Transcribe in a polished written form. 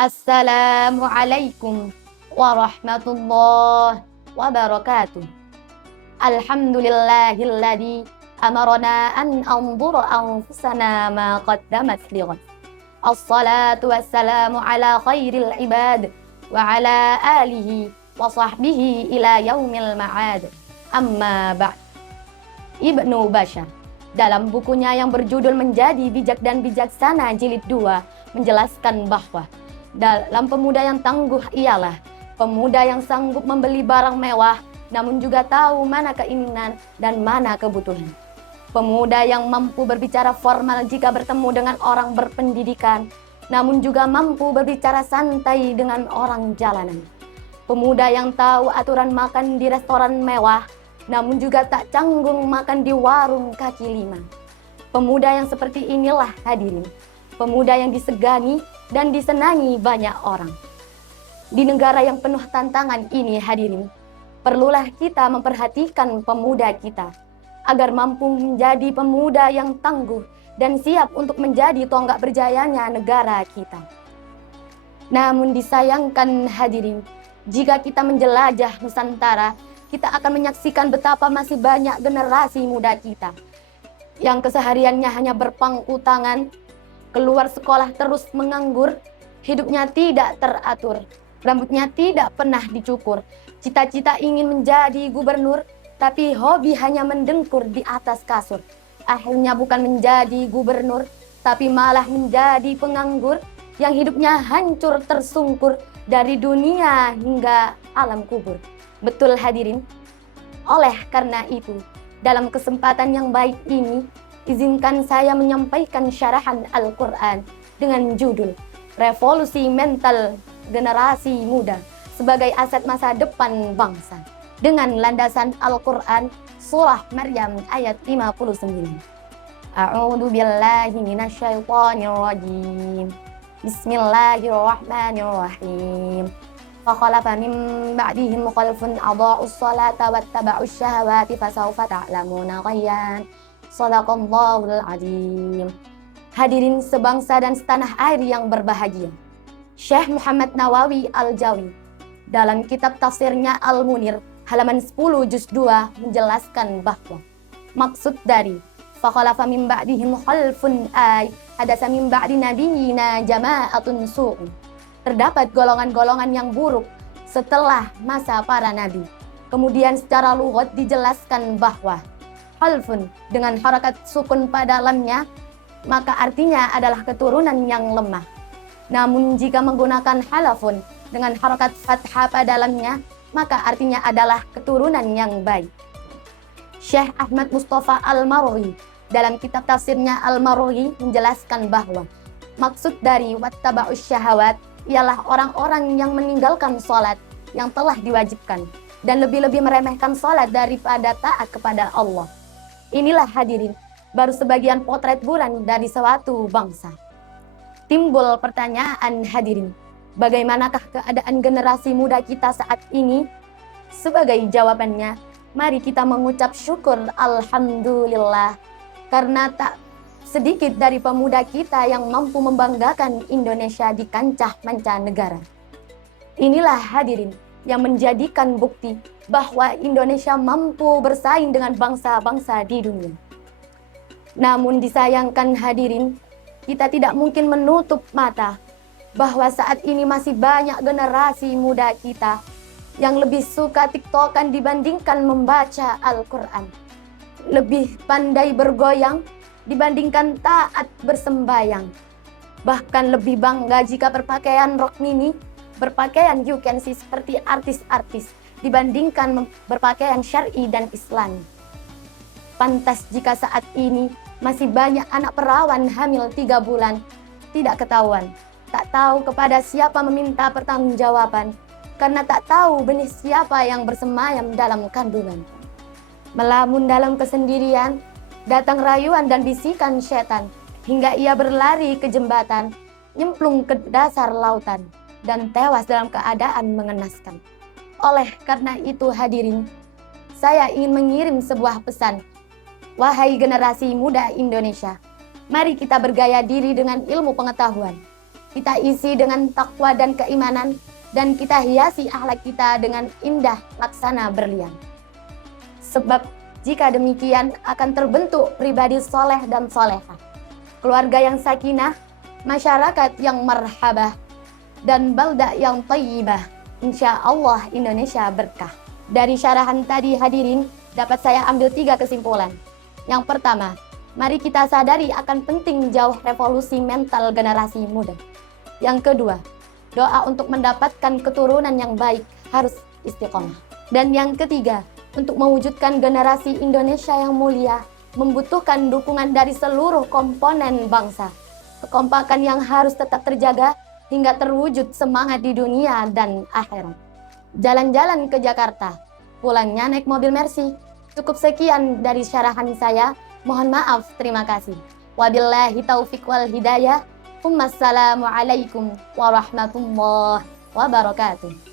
Assalamualaikum warahmatullahi wabarakatuh. Alhamdulillahilladzi amarna an anzura anfusana ma qaddamat lighad. Assalatu wassalamu ala khairil ibad wa ala alihi wa sahbihi ila yaumil ma'ad. Amma ba'd. Ibnu Bashar dalam bukunya yang berjudul Menjadi Bijak dan Bijaksana Jilid 2 menjelaskan bahwa dalam pemuda yang tangguh ialah pemuda yang sanggup membeli barang mewah namun juga tahu mana keinginan dan mana kebutuhan. Pemuda yang mampu berbicara formal jika bertemu dengan orang berpendidikan namun juga mampu berbicara santai dengan orang jalanan. Pemuda yang tahu aturan makan di restoran mewah namun juga tak canggung makan di warung kaki lima. Pemuda yang seperti inilah hadirin, pemuda yang disegani dan disenangi banyak orang. Di negara yang penuh tantangan ini hadirin, perlulah kita memperhatikan pemuda kita agar mampu menjadi pemuda yang tangguh dan siap untuk menjadi tonggak berjayanya negara kita. Namun disayangkan hadirin, jika kita menjelajah Nusantara, kita akan menyaksikan betapa masih banyak generasi muda kita yang kesehariannya hanya berpangku tangan, keluar sekolah terus menganggur, hidupnya tidak teratur, rambutnya tidak pernah dicukur, cita-cita ingin menjadi gubernur, tapi hobi hanya mendengkur di atas kasur. Akhirnya bukan menjadi gubernur, tapi malah menjadi penganggur yang hidupnya hancur tersungkur dari dunia hingga alam kubur. Betul hadirin? Oleh karena itu, dalam kesempatan yang baik ini, izinkan saya menyampaikan syarahan Al-Quran dengan judul Revolusi Mental Generasi Muda sebagai Aset Masa Depan Bangsa dengan landasan Al-Quran Surah Maryam ayat 59. A'udzu billahi minasyaitonir rajim. Bismillahirrahmanirrahim. Fakhalafa min ba'dihim khalfun adha'us salata wattaba'us syahawati fasawfa ta'lamuna ghayyan. Shadaqallahul azim. Hadirin sebangsa dan setanah air yang berbahagia, Syekh Muhammad Nawawi Al-Jawi dalam kitab tafsirnya Al-Munir halaman 10 juz 2 menjelaskan bahwa maksud dari fakhalafa min ba'dihim khalfun ay hadasa min ba'di nabiyina jama'atun su'un. Terdapat golongan-golongan yang buruk setelah masa para nabi. Kemudian secara lughat dijelaskan bahwa khalfun dengan harakat sukun pada lamnya maka artinya adalah keturunan yang lemah. Namun jika menggunakan halafun dengan harakat fathah pada lamnya maka artinya adalah keturunan yang baik. Syekh Ahmad Mustafa Al-Marughi dalam kitab tafsirnya Al-Marughi menjelaskan bahwa maksud dari wattaba'us syahawat ialah orang-orang yang meninggalkan sholat yang telah diwajibkan dan lebih-lebih meremehkan sholat daripada taat kepada Allah. Inilah hadirin, baru sebagian potret bulan dari suatu bangsa. Timbul pertanyaan hadirin, bagaimanakah keadaan generasi muda kita saat ini? Sebagai jawabannya, mari kita mengucap syukur Alhamdulillah, karena tak sedikit dari pemuda kita yang mampu membanggakan Indonesia di kancah mancanegara. Inilah hadirin yang menjadikan bukti bahwa Indonesia mampu bersaing dengan bangsa-bangsa di dunia. Namun disayangkan hadirin, kita tidak mungkin menutup mata bahwa saat ini masih banyak generasi muda kita yang lebih suka TikTokan dibandingkan membaca Al-Quran, lebih pandai bergoyang dibandingkan taat bersembayang, bahkan lebih bangga jika berpakaian rok mini, berpakaian you can see seperti artis-artis dibandingkan berpakaian syar'i dan islami. Pantas jika saat ini masih banyak anak perawan hamil 3 bulan tidak ketahuan, tak tahu kepada siapa meminta pertanggungjawaban karena tak tahu benih siapa yang bersemayam dalam kandungan. Melamun dalam kesendirian, datang rayuan dan bisikan setan hingga ia berlari ke jembatan, nyemplung ke dasar lautan dan tewas dalam keadaan mengenaskan. Oleh karena itu hadirin, saya ingin mengirim sebuah pesan. Wahai generasi muda Indonesia, mari kita bergaya diri dengan ilmu pengetahuan. kita isi dengan takwa dan keimanan, dan kita hiasi akhlak kita dengan indah laksana berlian. Sebab jika demikian akan terbentuk pribadi soleh dan solehah, keluarga yang sakinah, masyarakat yang marhabah, dan balda yang thayyibah. Insya Allah Indonesia berkah. Dari syarahan tadi hadirin, dapat saya ambil 3 kesimpulan. Yang pertama, mari kita sadari akan penting jauh revolusi mental generasi muda. Yang kedua, doa untuk mendapatkan keturunan yang baik harus istiqomah. Dan yang ketiga, untuk mewujudkan generasi Indonesia yang mulia, membutuhkan dukungan dari seluruh komponen bangsa. Kekompakan yang harus tetap terjaga hingga terwujud semangat di dunia dan akhirat. Jalan-jalan ke Jakarta, pulangnya naik mobil Mercy. Cukup sekian dari syarahan saya. Mohon maaf, terima kasih. Wabillahi taufiq wal hidayah. Wassalamualaikum warahmatullahi wabarakatuh.